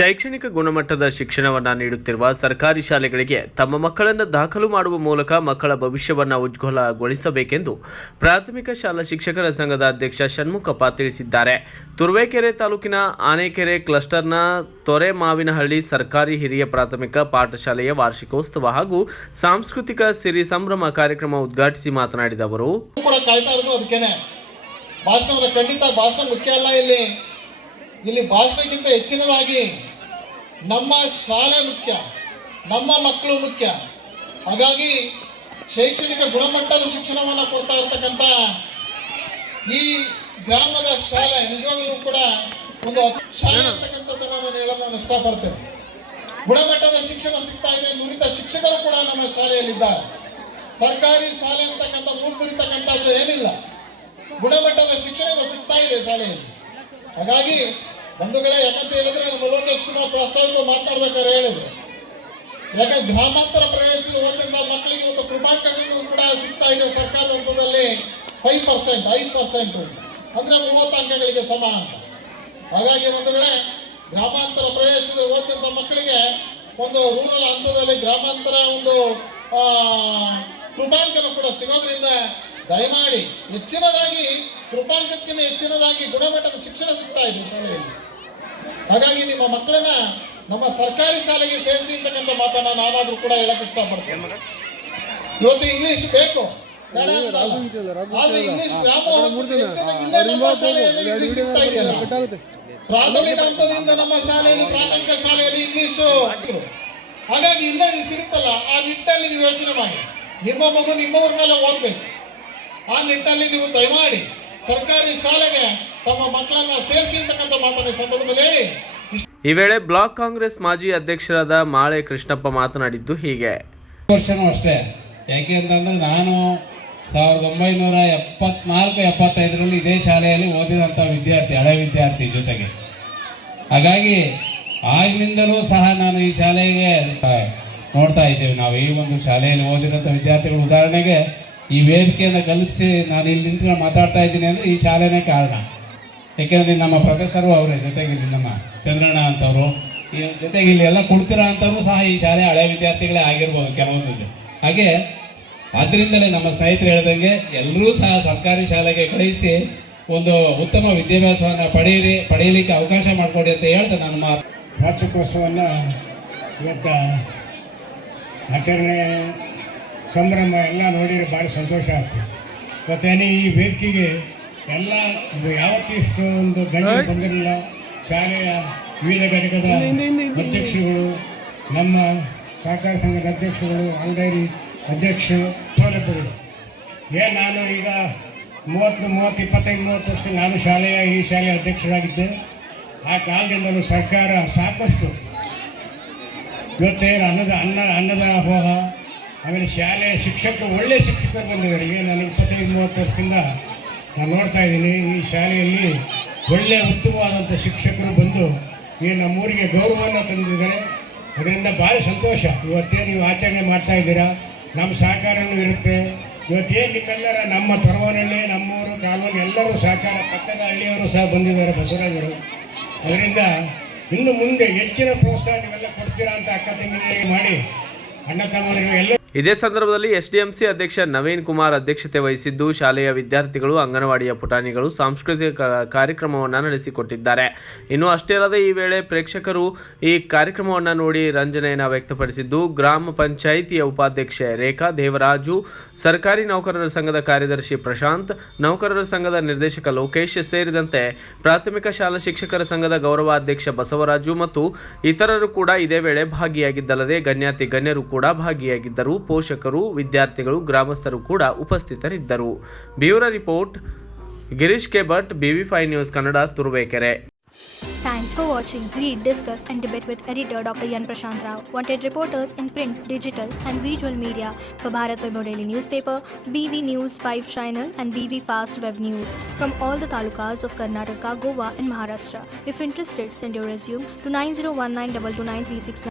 ಶೈಕ್ಷಣಿಕ ಗುಣಮಟ್ಟದ ಶಿಕ್ಷಣವನ್ನು ನೀಡುತ್ತಿರುವ ಸರ್ಕಾರಿ ಶಾಲೆಗಳಿಗೆ ತಮ್ಮ ಮಕ್ಕಳನ್ನು ದಾಖಲು ಮಾಡುವ ಮೂಲಕ ಮಕ್ಕಳ ಭವಿಷ್ಯವನ್ನು ಉಜ್ವಲಗೊಳಿಸಬೇಕೆಂದು ಪ್ರಾಥಮಿಕ ಶಾಲಾ ಶಿಕ್ಷಕರ ಸಂಘದ ಅಧ್ಯಕ್ಷ ಷಣ್ಮುಖಪ್ಪ ತಿಳಿಸಿದ್ದಾರೆ. ತುರುವೇಕೆರೆ ತಾಲೂಕಿನ ಆನೆಕೆರೆ ಕ್ಲಸ್ಟರ್ನ ತೊರೆಮಾವಿನಹಳ್ಳಿ ಸರ್ಕಾರಿ ಹಿರಿಯ ಪ್ರಾಥಮಿಕ ಪಾಠಶಾಲೆಯ ವಾರ್ಷಿಕೋತ್ಸವ ಹಾಗೂ ಸಾಂಸ್ಕೃತಿಕ ಸಿರಿ ಸಂಭ್ರಮ ಕಾರ್ಯಕ್ರಮ ಉದ್ಘಾಟಿಸಿ ಮಾತನಾಡಿದ ಅವರು, ಭಾಷಣ ಮುಖ್ಯ ಅಲ್ಲ. ಇಲ್ಲಿ ಭಾಷಣಕ್ಕಿಂತ ಹೆಚ್ಚಿನದಾಗಿ ನಮ್ಮ ಶಾಲೆ ಮುಖ್ಯ, ನಮ್ಮ ಮಕ್ಕಳು ಮುಖ್ಯ. ಹಾಗಾಗಿ ಶೈಕ್ಷಣಿಕ ಗುಣಮಟ್ಟದ ಶಿಕ್ಷಣವನ್ನು ಕೊಡ್ತಾ ಇರ್ತಕ್ಕಂಥ ಈ ಗ್ರಾಮದ ಶಾಲೆ ನಿಜವಾಗಲೂ ಕೂಡ ಒಂದು ಶಾಲೆ ಅಂತಕ್ಕಂಥದ್ದನ್ನು ನಾನು ಹೇಳಲು ನಾನು ಇಷ್ಟಪಡ್ತೇನೆ. ಗುಣಮಟ್ಟದ ಶಿಕ್ಷಣ ಸಿಗ್ತಾ ಇದೆ. ನುರಿತ ಶಿಕ್ಷಕರು ಕೂಡ ನಮ್ಮ ಶಾಲೆಯಲ್ಲಿದ್ದಾರೆ. ಸರ್ಕಾರಿ ಶಾಲೆ ಅಂತಕ್ಕಂಥ ಮೂರ್ಪುರಿತಕ್ಕಂಥದ್ದು ಏನಿಲ್ಲ. ಗುಣಮಟ್ಟದ ಶಿಕ್ಷಣ ಸಿಗ್ತಾ ಇದೆ ಶಾಲೆಯಲ್ಲಿ. ಹಾಗಾಗಿ ಬಂಧುಗಳೇ, ಯಾಕಂತ ಹೇಳಿದ್ರೆ ನಮ್ಮ ಲೋಕೇಶ್ ಕುಮಾರ್ ಪ್ರಾಸ್ತಾವಿಕ ಮಾತನಾಡ್ಬೇಕಾದ್ರೆ ಹೇಳಿದ್ರು, ಯಾಕಂದ್ರೆ ಗ್ರಾಮಾಂತರ ಪ್ರದೇಶದಲ್ಲಿ ಓದಿದ ಮಕ್ಕಳಿಗೆ ಒಂದು ಕೃಪಾಂಕಗಳು ಕೂಡ ಸಿಗ್ತಾ ಇದೆ ಸರ್ಕಾರದ ಹಂತದಲ್ಲಿ 5% ಅಂದ್ರೆ 30 ಅಂಕಗಳಿಗೆ ಸಮ ಅಂತ. ಹಾಗಾಗಿ ಬಂಧುಗಳೇ, ಗ್ರಾಮಾಂತರ ಪ್ರದೇಶದಲ್ಲಿ ಓದಿದಂತ ಮಕ್ಕಳಿಗೆ ಒಂದು ರೂರಲ್ ಹಂತದಲ್ಲಿ ಗ್ರಾಮಾಂತರ ಒಂದು ಕೃಪಾಂಕನ ಕೂಡ ಸಿಗೋದ್ರಿಂದ ದಯಮಾಡಿ ಹೆಚ್ಚಿನದಾಗಿ ಕೃಪಾಂಕಕ್ಕಿಂತ ಹೆಚ್ಚಿನದಾಗಿ ಗುಣಮಟ್ಟದ ಶಿಕ್ಷಣ ಸಿಗ್ತಾ ಇದೆ ಶಾಲೆಯಲ್ಲಿ. ಹಾಗಾಗಿ ನಿಮ್ಮ ಮಕ್ಕಳನ್ನ ನಮ್ಮ ಸರ್ಕಾರಿ ಶಾಲೆಗೆ ಸೇರಿಸಿ ಅಂತಕ್ಕಂಥ ಮಾತನ್ನ ನಾನಾದ್ರೂ ಕೂಡ ಹೇಳಕ್ ಇಷ್ಟಪಡ್ತೇನೆ. ಇವತ್ತು ಇಂಗ್ಲಿಷ್ ಬೇಕು ಆದ್ರೆ ಇಂಗ್ಲಿಷ್ ನಮ್ಮ ಶಾಲೆಯಲ್ಲಿ ಇಂಗ್ಲಿಷ್ ಸಿಗ್ತಾ ಇದೆಯಲ್ಲ. ಪ್ರಾಥಮಿಕ ಹಂತದಿಂದ ನಮ್ಮ ಶಾಲೆಯಲ್ಲಿ ಪ್ರಾಥಮಿಕ ಶಾಲೆಯಲ್ಲಿ ಇಂಗ್ಲಿಷ್. ಹಾಗಾಗಿ ಇಲ್ಲೇ ಸಿಗುತ್ತಲ್ಲ, ಆ ನಿಟ್ಟಲ್ಲಿ ನೀವು ಯೋಚನೆ ಮಾಡಿ. ನಿಮ್ಮ ಮಗು ನಿಮ್ಮ ಊರ ಮೇಲೆ ಓದ್ಬೇಕು. ಆ ನಿಟ್ಟಲ್ಲಿ ನೀವು ದಯಮಾಡಿ ಸರ್ಕಾರಿ ಶಾಲೆಗೆ ತಮ್ಮ ಮಕ್ಕಳನ್ನ ಸೇರಿಸಿ ಅಂತಕ್ಕಂಥ ಮಾತನ್ನ ಸಂದರ್ಭದಲ್ಲಿ ಹೇಳಿ. ಈ ವೇಳೆ ಬ್ಲಾಕ್ ಕಾಂಗ್ರೆಸ್ ಮಾಜಿ ಅಧ್ಯಕ್ಷರಾದ ಮಾಳೆ ಕೃಷ್ಣಪ್ಪ ಮಾತನಾಡಿದ್ದು ಹೀಗೆ. ವರ್ಷನೂ ಅಷ್ಟೇ. ಯಾಕೆ ಅಂತಂದ್ರೆ ನಾನು 1974-75ರಲ್ಲಿ ಇದೇ ಶಾಲೆಯಲ್ಲಿ ಓದಿದಂಥ ವಿದ್ಯಾರ್ಥಿ, ಹಳೆ ವಿದ್ಯಾರ್ಥಿ ಜೊತೆಗೆ. ಹಾಗಾಗಿ ಆಗಿನಿಂದಲೂ ಸಹ ನಾನು ಈ ಶಾಲೆಗೆ ನೋಡ್ತಾ ಇದ್ದೇವೆ. ನಾವು ಈ ಒಂದು ಶಾಲೆಯಲ್ಲಿ ಓದಿದಂಥ ವಿದ್ಯಾರ್ಥಿಗಳು, ಉದಾಹರಣೆಗೆ ಈ ವೇದಿಕೆಯನ್ನು ಕಲ್ಪಿಸಿ ನಾನು ಇಲ್ಲಿ ನಿಂತ್ಕೊಂಡು ಮಾತಾಡ್ತಾ ಇದ್ದೀನಿ ಅಂದರೆ ಈ ಶಾಲೆನೇ ಕಾರಣ. ಏಕೆಂದರೆ ನಮ್ಮ ಪ್ರೊಫೆಸರು ಅವರೇ, ಜೊತೆಗೆ ನಮ್ಮ ಚಂದ್ರಣ್ಣ ಅಂತವರು, ಈ ಜೊತೆಗೆ ಇಲ್ಲಿ ಎಲ್ಲ ಕುಳಿತಿರೋ ಅಂಥವ್ರು ಸಹ ಈ ಶಾಲೆ ಹಳೆ ವಿದ್ಯಾರ್ಥಿಗಳೇ ಆಗಿರ್ಬೋದು ಕೆಲವೊಂದು. ಹಾಗೆ ಆದ್ದರಿಂದಲೇ ನಮ್ಮ ಸ್ನೇಹಿತರು ಹೇಳ್ದಂಗೆ ಎಲ್ಲರೂ ಸಹ ಸರ್ಕಾರಿ ಶಾಲೆಗೆ ಕಳಿಸಿ ಒಂದು ಉತ್ತಮ ವಿದ್ಯಾಭ್ಯಾಸವನ್ನು ಪಡೆಯಲಿಕ್ಕೆ ಅವಕಾಶ ಮಾಡಿಕೊಡಿ ಅಂತ ಹೇಳ್ತಾ ನಾನು ವಾರ್ಷಿಕೋತ್ಸವವನ್ನು ಇವತ್ತು ಆಚರಣೆ ಸಂಭ್ರಮ ಎಲ್ಲ ನೋಡಿದರೆ ಭಾಳ ಸಂತೋಷ ಆಗ್ತದೆ. ಮತ್ತೇನೇ ಈ ವೇದಿಕೆಗೆ ಎಲ್ಲ ಯಾವತ್ತೂ ಇಷ್ಟು ಒಂದು ಗಣ್ಯ ಬಂದಿರಲಿಲ್ಲ. ಶಾಲೆಯ ವಿವಿಧ ಘಟಕದ ಅಧ್ಯಕ್ಷರುಗಳು, ನಮ್ಮ ಸಹಕಾರ ಸಂಘದ ಅಧ್ಯಕ್ಷರುಗಳು, ಅಂಗಡಿ ಅಧ್ಯಕ್ಷರು, ಸೌಲಭ್ಯಗಳು. ನಾನು ಈಗ 25-30 ವರ್ಷ ನಾನು ಈ ಶಾಲೆಯ ಅಧ್ಯಕ್ಷರಾಗಿದ್ದೆ. ಆ ಕಾಲದಿಂದಲೂ ಸರ್ಕಾರ ಸಾಕಷ್ಟು ಇವತ್ತೇನು ಅನ್ನದ ಹೋಹ, ಆಮೇಲೆ ಶಾಲೆಯ ಶಿಕ್ಷಕರು, ಒಳ್ಳೆಯ ಶಿಕ್ಷಕರು ಬಂದಿದ್ದಾರೆ. ಈಗ ನಾನು 25-30 ವರ್ಷದಿಂದ ನಾನು ನೋಡ್ತಾ ಇದ್ದೀನಿ. ಈ ಶಾಲೆಯಲ್ಲಿ ಒಳ್ಳೆಯ ಉತ್ತಮವಾದಂಥ ಶಿಕ್ಷಕರು ಬಂದು ಈ ನಮ್ಮೂರಿಗೆ ಗೌರವವನ್ನು ತಂದಿದ್ದಾರೆ. ಅದರಿಂದ ಭಾಳ ಸಂತೋಷ. ಇವತ್ತೇನು ನೀವು ಆಚರಣೆ ಮಾಡ್ತಾ ಇದ್ದೀರಾ, ನಮ್ಮ ಸಹಕಾರನೂ ಇರುತ್ತೆ. ಇವತ್ತೇನು ನಿಮ್ಮೆಲ್ಲರ ನಮ್ಮ ತೊರವನಹಳ್ಳಿ, ನಮ್ಮೂರು, ಕಾಲೂರು ಎಲ್ಲರೂ ಸಹಕಾರ, ಪಕ್ಕದ ಹಳ್ಳಿಯವರು ಸಹ ಬಂದಿದ್ದಾರೆ, ಬಸವರಾಜರು. ಅದರಿಂದ ಇನ್ನು ಮುಂದೆ ಹೆಚ್ಚಿನ ಪ್ರೋತ್ಸಾಹ ನೀವೆಲ್ಲ ಕೊಡ್ತೀರಾ ಅಂತ ಅಕ್ಕ ತಂಗಿಗೆ ಮಾಡಿ ಅಣ್ಣ ತಮ್ಮನಿಗೆ ಎಲ್ಲ. ಇದೇ ಸಂದರ್ಭದಲ್ಲಿ ಎಸ್ಡಿಎಂಸಿ ಅಧ್ಯಕ್ಷ ನವೀನ್ ಕುಮಾರ್ ಅಧ್ಯಕ್ಷತೆ ವಹಿಸಿದ್ದು, ಶಾಲೆಯ ವಿದ್ಯಾರ್ಥಿಗಳು, ಅಂಗನವಾಡಿಯ ಪುಟಾಣಿಗಳು ಸಾಂಸ್ಕೃತಿಕ ಕಾರ್ಯಕ್ರಮವನ್ನು ನಡೆಸಿಕೊಟ್ಟಿದ್ದಾರೆ. ಇನ್ನು ಅಷ್ಟೇ ಅಲ್ಲದೆ ಈ ವೇಳೆ ಪ್ರೇಕ್ಷಕರು ಈ ಕಾರ್ಯಕ್ರಮವನ್ನು ನೋಡಿ ರಂಜನೆಯನ್ನು ವ್ಯಕ್ತಪಡಿಸಿದ್ದು, ಗ್ರಾಮ ಪಂಚಾಯಿತಿಯ ಉಪಾಧ್ಯಕ್ಷೆ ರೇಖಾ, ದೇವರಾಜು, ಸರ್ಕಾರಿ ನೌಕರರ ಸಂಘದ ಕಾರ್ಯದರ್ಶಿ ಪ್ರಶಾಂತ್, ನೌಕರರ ಸಂಘದ ನಿರ್ದೇಶಕ ಲೋಕೇಶ್ ಸೇರಿದಂತೆ ಪ್ರಾಥಮಿಕ ಶಾಲಾ ಶಿಕ್ಷಕರ ಸಂಘದ ಗೌರವಾಧ್ಯಕ್ಷ ಬಸವರಾಜು ಮತ್ತು ಇತರರು ಕೂಡ ಇದೇ ವೇಳೆ ಭಾಗಿಯಾಗಿದ್ದಲ್ಲದೆ ಗಣ್ಯಾತಿ ಗಣ್ಯರು ಕೂಡ ಭಾಗಿಯಾಗಿದ್ದರು. ಪೋಷಕರು, ವಿದ್ಯಾರ್ಥಿಗಳು, ಗ್ರಾಮಸ್ಥರು ಕೂಡ ಉಪಸ್ಥಿತರಿದ್ದರು. Bureau report, Girish K Bhat, BV5 news Kannada, Turuvekere. Thanks for watching. Read, discuss and debate with editor Dr. Yan Prashant Rao. Wanted reporters in print, digital and visual media for Bharat Vaibhav Daily Newspaper, BV News 5 Channel and BV Fast Web News from all the talukas of Karnataka, Goa and Maharashtra. If interested, send your resume to 9019229369.